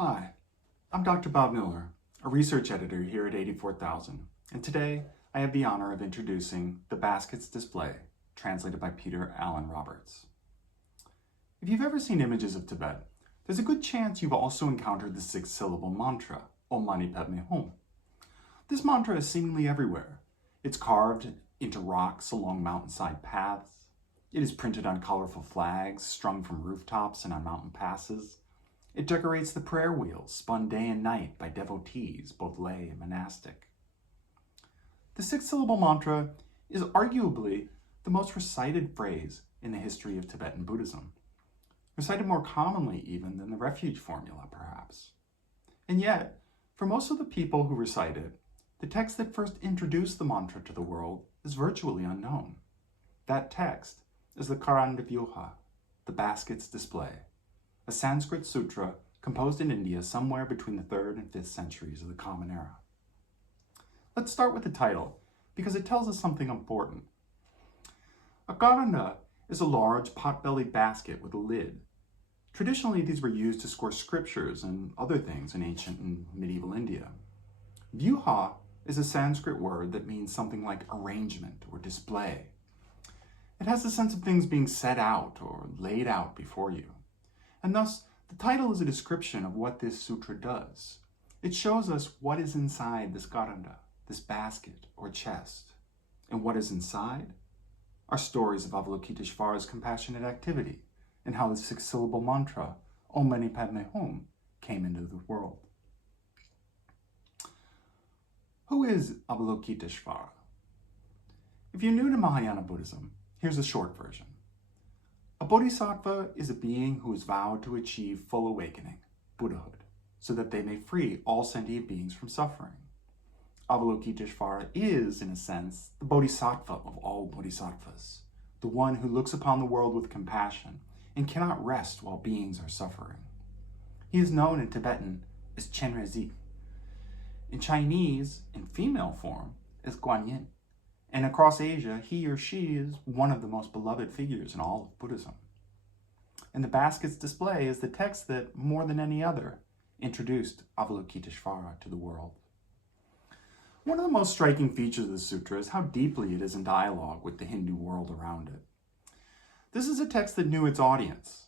Hi, I'm Dr. Bob Miller, a research editor here at 84,000, and today I have the honor of introducing The Basket's Display, translated by Peter Allen Roberts. If you've ever seen images of Tibet, there's a good chance you've also encountered the six-syllable mantra, Om Mani Padme Hum. This mantra is seemingly everywhere. It's carved into rocks along mountainside paths. It is printed on colorful flags strung from rooftops and on mountain passes. It decorates the prayer wheels spun day and night by devotees, both lay and monastic. The six-syllable mantra is arguably the most recited phrase in the history of Tibetan Buddhism, recited more commonly even than the refuge formula, perhaps. And yet, for most of the people who recite it, the text that first introduced the mantra to the world is virtually unknown. That text is the Kāraṇḍavyūha, the Basket's Display, a Sanskrit sutra composed in India somewhere between the 3rd and 5th centuries of the Common Era. Let's start with the title, because it tells us something important. A Kāraṇḍa is a large pot-bellied basket with a lid. Traditionally, these were used to store scriptures and other things in ancient and medieval India. Vyūha is a Sanskrit word that means something like arrangement or display. It has the sense of things being set out or laid out before you. And thus, the title is a description of what this sutra does. It shows us what is inside this Kāraṇḍa, this basket or chest. And what is inside are stories of Avalokiteśvara's compassionate activity and how the six-syllable mantra, Om Mani Padme Hum, came into the world. Who is Avalokiteśvara? If you're new to Mahayana Buddhism, here's a short version. A Bodhisattva is a being who has vowed to achieve full awakening, Buddhahood, so that they may free all sentient beings from suffering. Avalokiteśvara is, in a sense, the Bodhisattva of all Bodhisattvas, the one who looks upon the world with compassion and cannot rest while beings are suffering. He is known in Tibetan as Chenrezig, in Chinese, in female form, as Guanyin. And across Asia, he or she is one of the most beloved figures in all of Buddhism. And the Basket's Display is the text that, more than any other, introduced Avalokiteśvara to the world. One of the most striking features of the sutra is how deeply it is in dialogue with the Hindu world around it. This is a text that knew its audience.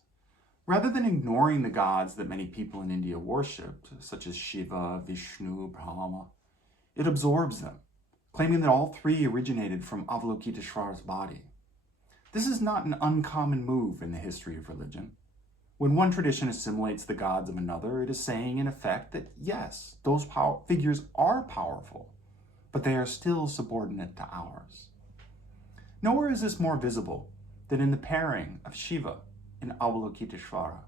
Rather than ignoring the gods that many people in India worshipped, such as Shiva, Vishnu, Brahma, it absorbs them, claiming that all three originated from Avalokiteshvara's body. This is not an uncommon move in the history of religion. When one tradition assimilates the gods of another, it is saying, in effect, that yes, those figures are powerful, but they are still subordinate to ours. Nowhere is this more visible than in the pairing of Shiva and Avalokiteshvara.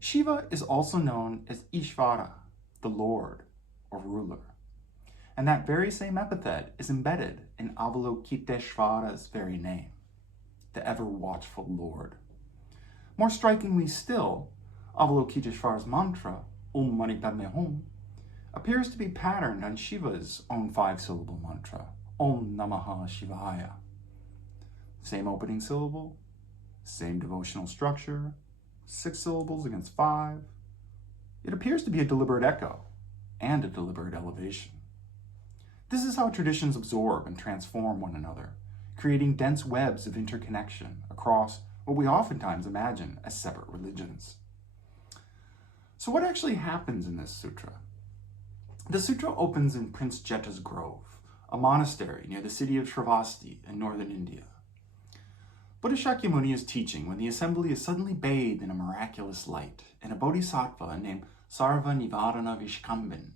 Shiva is also known as Ishvara, the Lord or ruler. And that very same epithet is embedded in Avalokiteshvara's very name, the ever-watchful Lord. More strikingly still, Avalokiteshvara's mantra, Om Mani Padme Hum, appears to be patterned on Shiva's own 5-syllable mantra, Om Namaha Shivaya. Same opening syllable, same devotional structure, 6 syllables against 5. It appears to be a deliberate echo and a deliberate elevation. This is how traditions absorb and transform one another, creating dense webs of interconnection across what we oftentimes imagine as separate religions. So what actually happens in this sutra? The sutra opens in Prince Jeta's Grove, a monastery near the city of Sravasti in northern India. Buddha Shakyamuni is teaching when the assembly is suddenly bathed in a miraculous light, and a bodhisattva named Sarva Nivadana Vishkambin,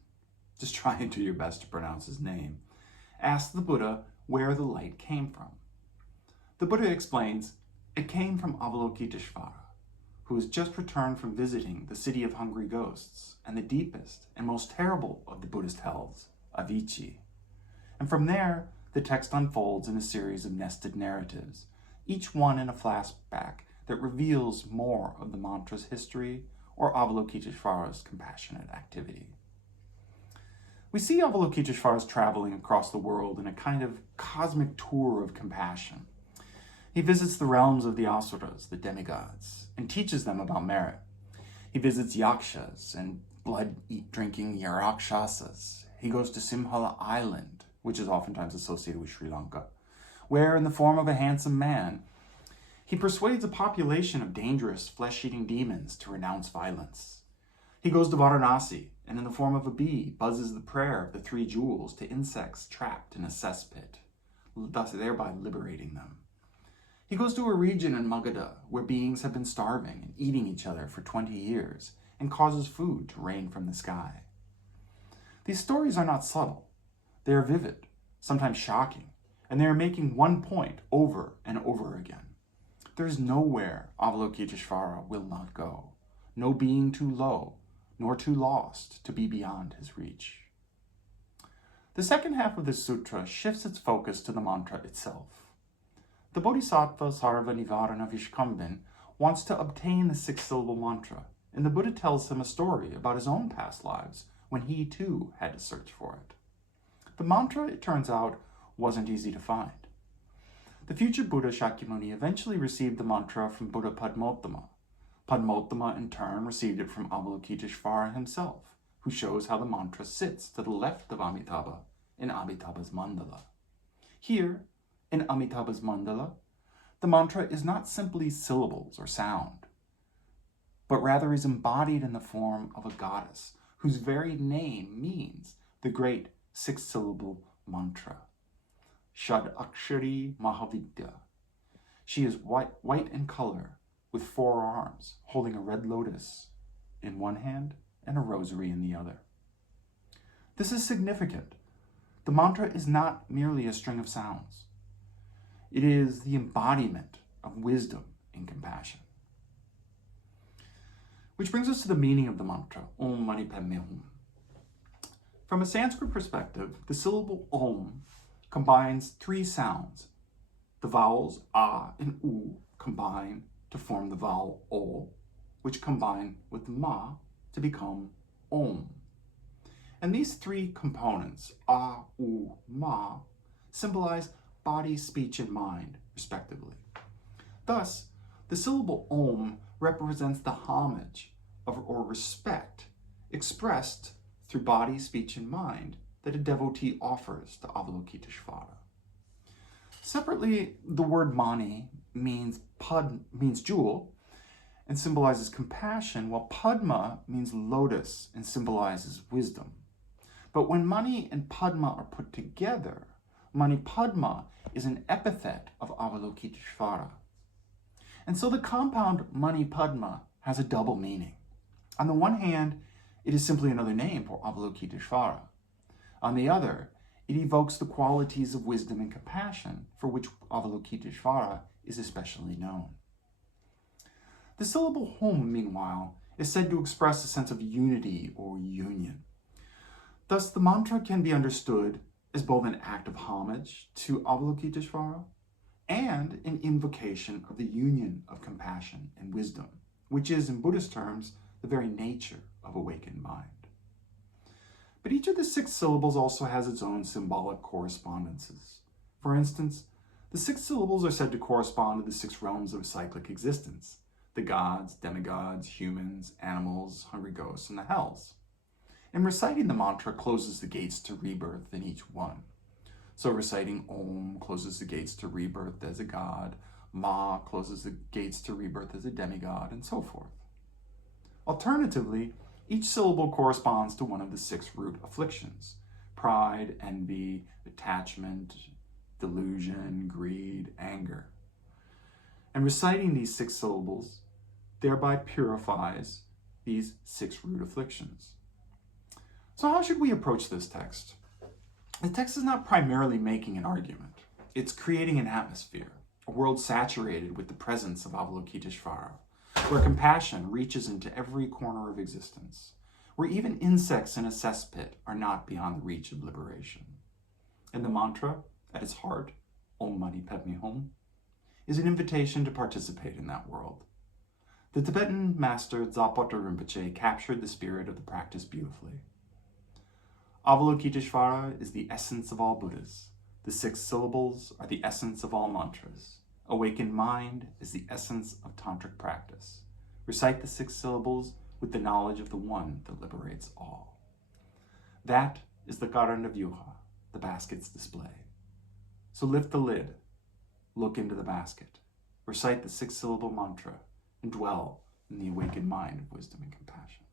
just try and do your best to pronounce his name, asks the Buddha where the light came from. The Buddha explains, it came from Avalokiteshvara, who has just returned from visiting the city of hungry ghosts and the deepest and most terrible of the Buddhist hells, Avicii. And from there, the text unfolds in a series of nested narratives, each one in a flashback that reveals more of the mantra's history or Avalokiteshvara's compassionate activity. We see Avalokiteshvara's traveling across the world in a kind of cosmic tour of compassion. He visits the realms of the asuras, the demigods, and teaches them about merit. He visits yakshas and blood-drinking rakshasas. He goes to Simhala Island, which is oftentimes associated with Sri Lanka, where, in the form of a handsome man, he persuades a population of dangerous flesh-eating demons to renounce violence. He goes to Varanasi, and in the form of a bee, buzzes the prayer of the 3 jewels to insects trapped in a cesspit, thus thereby liberating them. He goes to a region in Magadha where beings have been starving and eating each other for 20 years and causes food to rain from the sky. These stories are not subtle. They are vivid, sometimes shocking, and they are making one point over and over again. There is nowhere Avalokiteśvara will not go, no being too low, nor too lost to be beyond his reach. The second half of this sutra shifts its focus to the mantra itself. The Bodhisattva Sarva Nivarana Vishkambin wants to obtain the 6-syllable mantra, and the Buddha tells him a story about his own past lives when he too had to search for it. The mantra, it turns out, wasn't easy to find. The future Buddha Shakyamuni eventually received the mantra from Buddha Padmottama. Padmottama, in turn, received it from Avalokiteśvara himself, who shows how the mantra sits to the left of Amitabha in Amitabha's mandala. Here, in Amitabha's mandala, the mantra is not simply syllables or sound, but rather is embodied in the form of a goddess whose very name means the great 6-syllable mantra. Shad-akshari Mahavidya. She is white in color, with 4 arms, holding a red lotus in one hand and a rosary in the other. This is significant. The mantra is not merely a string of sounds. It is the embodiment of wisdom and compassion. Which brings us to the meaning of the mantra, Om Mani Padme Hum. From a Sanskrit perspective, the syllable Om combines 3 sounds. The vowels A and U combine to form the vowel O, which combine with Ma to become Om. And these 3 components, A, U, Ma, symbolize body, speech, and mind, respectively. Thus, the syllable Om represents the homage or respect expressed through body, speech, and mind that a devotee offers to Avalokiteśvara. Separately, the word Mani means jewel and symbolizes compassion, while Padma means lotus and symbolizes wisdom. But when Mani and Padma are put together, Mani Padma is an epithet of Avalokiteśvara. And so the compound Mani Padma has a double meaning. On the one hand, it is simply another name for Avalokiteśvara. On the other, it evokes the qualities of wisdom and compassion for which Avalokiteśvara is especially known. The syllable Hum, meanwhile, is said to express a sense of unity or union. Thus, the mantra can be understood as both an act of homage to Avalokiteśvara and an invocation of the union of compassion and wisdom, which is, in Buddhist terms, the very nature of awakened mind. But each of the 6 syllables also has its own symbolic correspondences. For instance, the 6 syllables are said to correspond to the 6 realms of cyclic existence: the gods, demigods, humans, animals, hungry ghosts, and the hells. And reciting the mantra closes the gates to rebirth in each one. So reciting Om closes the gates to rebirth as a god, Ma closes the gates to rebirth as a demigod, and so forth. Alternatively, each syllable corresponds to one of the 6 root afflictions: pride, envy, attachment, delusion, greed, anger. And reciting these 6 syllables thereby purifies these 6 root afflictions. So how should we approach this text? The text is not primarily making an argument. It's creating an atmosphere, a world saturated with the presence of Avalokiteśvara, where compassion reaches into every corner of existence, where even insects in a cesspit are not beyond the reach of liberation. And the mantra, at its heart, Om Mani Padme Hum, is an invitation to participate in that world. The Tibetan master Patrul Rinpoche captured the spirit of the practice beautifully. Avalokiteśvara is the essence of all Buddhas. The 6 syllables are the essence of all mantras. Awakened mind is the essence of tantric practice. Recite the 6 syllables, with the knowledge of the one that liberates all. That is the Kāraṇḍavyūha, the basket's display. So lift the lid, look into the basket, recite the six-syllable mantra, and dwell in the awakened mind of wisdom and compassion.